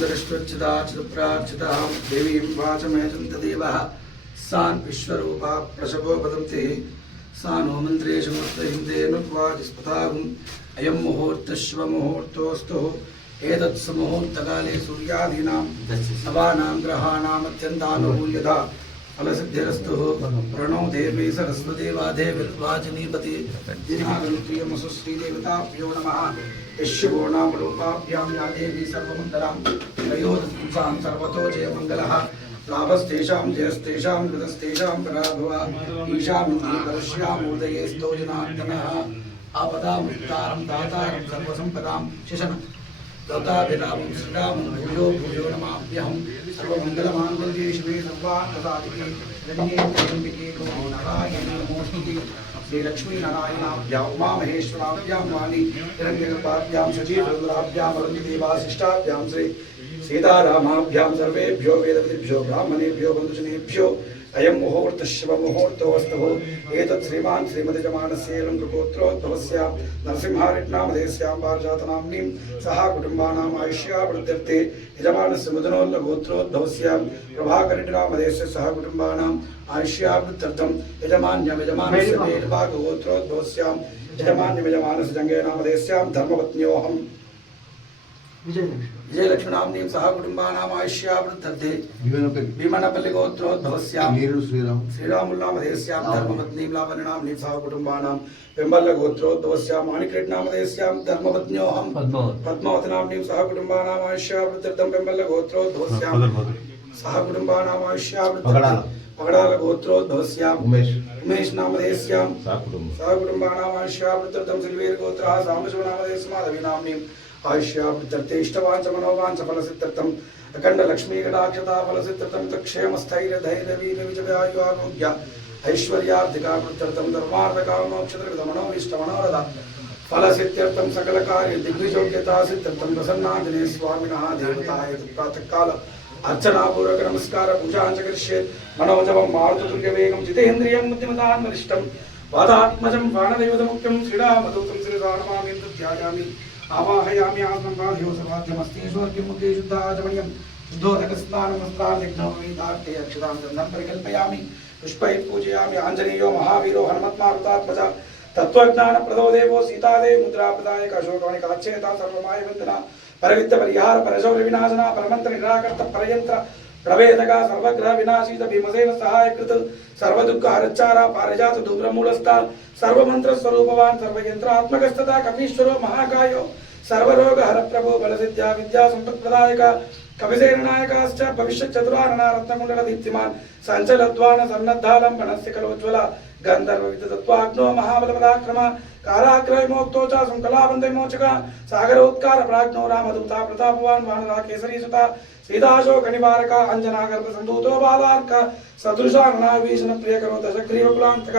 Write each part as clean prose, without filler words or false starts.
दृष्टुच्युताच्युतप्रार्चितां देवीं वाचमेजन्तदेवः सान् विश्वरूपा प्रशभो वदन्ति सा नो मन्त्रेषु मुक्तहिन्देनुर्वाचिस्पतागुम् अयं मुहूर्तश्वमुहूर्तोऽस्तु एतत्समुहूर्तकाले सूर्यादीनां नवानां ग्रहाणामत्यन्तानुकूल्यता फलसिद्धिरस्तु प्रणो देवी सरस्वती वादेवीर्वाचिनीपति दिनागणप्रियमसु श्रीदेवताभ्यो नमः यश्यगुणामरूपाभ्यां या देवी सर्वमङ्गलां त्रयोदशीं सर्वतो जयमङ्गलः लाभस्तेषां जयस्तेषां कृतस्तेषां पराभवा ईशामिति परश्यामुदयेस्तो जनार्दनः आपदामुत्तारं दातारं सर्वसम्पदां शिशनं दत्ताभिरामं श्रीरामं भूयो भूयो नमाम्यहं सर्वमङ्गलमाङ्गल्ये शिवे सर्वार्थसाधिके रण्ये त्र्यम्बिके गौरी नारायणे नमोऽस्तुते श्रीलक्ष्मीनारायणाभ्यां उमामहेश्वराभ्यां वाणी हिरण्यगर्भाभ्यां शचीरुद्राभ्यां वरुणदेवासिष्ठाभ्यां श्री सीतारामाभ्यां सर्वेभ्यो वेदविधिभ्यो ब्राह्मणेभ्यो बन्धुजनेभ्यो अयं मुहूर्तश्वमुहूर्तोऽस्तु एतत् श्रीमान् श्रीमतिजमानस्येलं गोत्रोद्भवस्यां नरसिंहारेड्नामधेयस्यां पारिजातनाम्नीं सह कुटुम्बानाम् आयुष्यावृद्ध्यर्थे यजमानस्य मुदनोल्लगोत्रोद्भवस्यां प्रभाकरेड्नामधेयस्य सह कुटुम्बानाम् आयुष्यावृद्ध्यर्थं यजमान्यमिजमानस्य मेलभागगोत्रोद्भवस्यां यजमान्यमिजमानस्य जङ्गेनामधेयस्यां धर्मपत्न्योऽहम् विजयलक्ष्मीनाम्नीं सह कुटुम्बानाम् आयुष्यावृद्ध्यर्थे भीमनपल्ली गोत्रोद्भवस्यां श्रीरामुल्लामधेयस्यां धर्मपत्नीं लावण्यनाम्नीं सह कुटुम्बानां वेम्बल्ल गोत्रोद्भवस्यां माणिकरेड्नामधेयस्यां धर्मपत्न्योऽहं पद्मावतीनाम्नीं सह कुटुम्बानाम् आयुष्यावृद्ध्यर्थं वेम्बल्ल गोत्रोद्भवस्यां सह कुटुम्बानाम् आयुष्यावृद्ध्यर्थं पगडाल गोत्रोद्भवस्यां उमेश नामधेयस्यां सह कुटुम्बानाम् आयुष्यावृद्ध्यर्थं श्रीवीर गोत्रः साम्बशिवनामधेयस्य माधवीनाम्नीं आयुष्यावृद्ध्यर्थे इष्टवांच मनोवांच फलसिद्ध्यर्थम् अखंड लक्ष्मी कटाक्षता फलसिद्ध्यर्थं तत्क्षेमस्थैर्यधैर्यवीर्यविजयायुआरोग्य ऐश्वर्यार्थिकावृद्ध्यर्थं धर्मार्थकामोक्षत्रविधमनोभीष्टमनोरथ फलसिद्ध्यर्थं सकलकार्य दिग्विजोग्यता सिद्ध्यर्थं प्रसन्नाञ्जनेय स्वामिनः देवताय प्रातःकाल अर्चनापूर्वक नमस्कार पूजाञ्च करिष्ये मनोजवं मारुततुल्यवेगं जितेन्द्रियं बुद्धिमतां वरिष्ठं वादात्मजं वानदैवतमुख्यं श्रीरामदूतं श्रीरामनमामि ध्यायामि आवाहयामि आत्मपादयो सर्वाद्यमस्ति स्वर्गमुखे शुद्धाचमनीयं शुद्धोदकस्नानमस्त्रादिघ्नोपवीतार्थे अक्षतां चन्दनं परिकल्पयामि पुष्पैः पूजयामि आञ्जनेयो महावीरो हनुमत्मारुतात्मजा तत्त्वज्ञानप्रदो देवो सीतादेवी मुद्राप्रदायक अशोकवणिकाच्छेदा सर्वमाय वन्दना परवित्त परिहार परशौर्यविनाशना परमन्त्र निराकर्त परयन्त्र प्रवेदक सर्वग्रह विनाशित भीमसेन सहायकृत सर्वदुःख हरच्चारा पारिजात धूम्रमूलस्था सर्वमंत्र स्वरूपवान् सर्वयंत्रात्मकस्तथा कपीश्वरो महाकायो सर्वरोग हर प्रभो बलसिद्ध्या विद्या संपत्प्रदायक कविसेननायकाश्च भविष्यचतुरानना रत्नकुण्डल दीप्तिमान् संचलद्वान सन्नद्धालं पणस्य कलोज्ज्वला गन्धर्वविदत्वाग्नो महाबलपराक्रम काराग्रहमोक्तो च संकलाबन्धविमोचक सागरोत्कार प्राज्ञो रामदूता प्रतापवान् वानरा केसरी सुता सीताशोकनिवारक अंजनागर्भ संदूतो बालार्क सदृशाननाभीषण प्रियकरो दशग्रीवकुलान्तक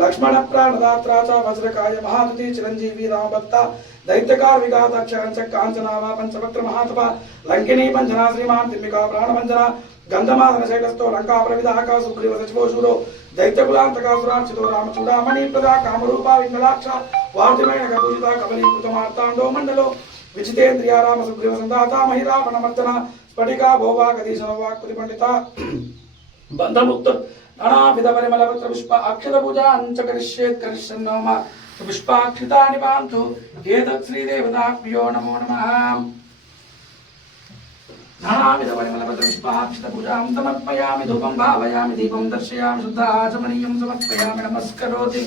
लक्ष्मण प्राणदात्रा च वज्रकाय महादुति चिरंजीवी रामभक्ता दैत्यकार विघातक्षांच कांचनावा पंचवक्त्र महातपा लंकिनी पंजना श्रीमान तिम्मिका प्राणभंजना गंधमादन शैलस्थो लंका प्रविदाहक सुग्रीव सचिवो शूरो दैत्यकुलान्तका सुरार्चितो रामचूड़ामणि प्रदा कामरूपा विमलाक्षा वार्तिमेण पूजिता कमलीकृतमार्तांडो मंडलो विचितेन्द्रिया राम सुग्रीव संदाता महिरावणमर्दना स्फटिका भोवागदीशनो वाक्पतिपंडिता बंधमुक्त नानाविध परिमलपत्र पुष्प अक्षत पूजा अंच करिष्येत् करिष्यन्नो मा पुष्पाक्षितानि पान्तु एतत् श्रीदेवताभ्यो नमो नमः नानाविध परिमलपत्र पुष्पाक्षित पूजां समर्पयामि धूपं भावयामि दीपं दर्शयामि शुद्ध आचमनीयं समर्पयामि नमस्करोति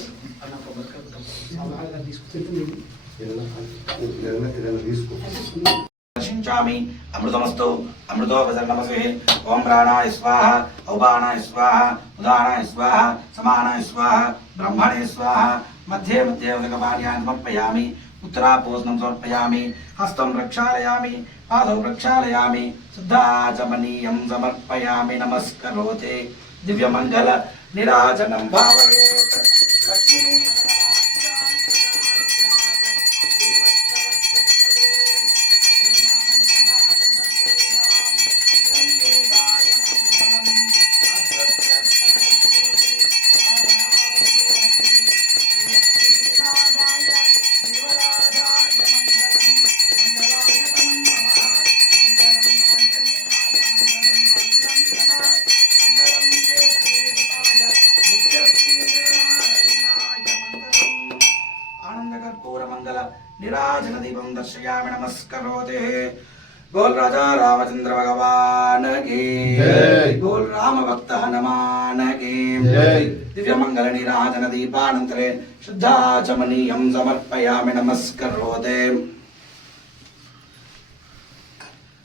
दर्शिंचामि अमृतमस्तु अमृतोपसर्गमस्मि ओम प्राणाय स्वाहा औपानाय स्वाहा उदानाय स्वाहा समानाय स्वाहा ब्रह्मणे स्वाहा मध्ये मध्ये उदकपानीयानि समर्पयामि उत्तरापूर्णं समर्पयामि हस्तं प्रक्षालयामि पादौ प्रक्षालयामि शुद्धाचमनीयं समर्पयामि नमस्करोति दिव्यमंगल निराजनं भावयेत् लक्ष्मी देवराजाय आनंद कर्पूर मंगल निराजन दीपम दर्शयामि नमस्करोते बोल राजा रामचंद्र भगवान की जय बोल राम भक्त हनुमान की जय दिव्य मंगल निराजन दीपानंतरे शुद्धाचमनीयं समर्पयामि नमस्करोते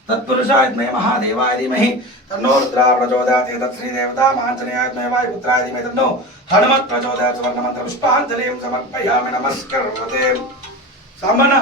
तत्पुरुषाय विद्महे महादेवाय धीमहि तन्नो रुद्रः प्रचोदयात् तत्श्री देवता आञ्जनेयाय विद्महे वायुपुत्राय धीमहि तन्नो हनुमत् प्रचोदयात् सुवर्णमन्त्र पुष्पाञ्जलिं समर्पयामि नमस्करोते सामना